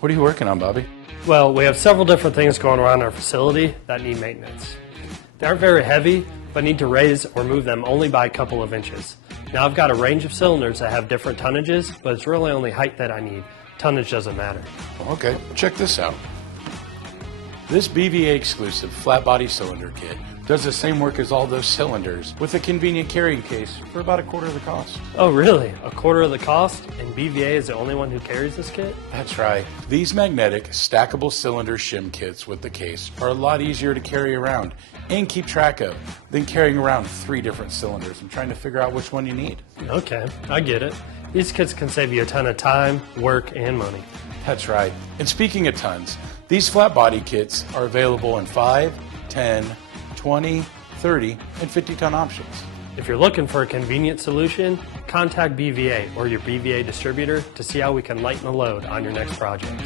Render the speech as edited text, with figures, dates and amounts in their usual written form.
What are you working on, Bobby? Well, we have several different things going around our facility that need maintenance. They aren't very heavy, but need to raise or move them only by a couple of inches. Now I've got a range of cylinders that have different tonnages, but it's really only height that I need. Tonnage doesn't matter. Okay, check this out. This BVA exclusive flat body cylinder kit does the same work as all those cylinders with a convenient carrying case for about a quarter of the cost. Oh really? A quarter of the cost? And BVA is the only one who carries this kit? That's right. These magnetic stackable cylinder shim kits with the case are a lot easier to carry around and keep track of than carrying around 3 different cylinders and trying to figure out which one you need. Okay, I get it. These kits can save you a ton of time, work, and money. That's right. And speaking of tons, these flat body kits are available in 5, 10, 20, 30, and 50-ton options. If you're looking for a convenient solution, contact BVA or your BVA distributor to see how we can lighten the load on your next project.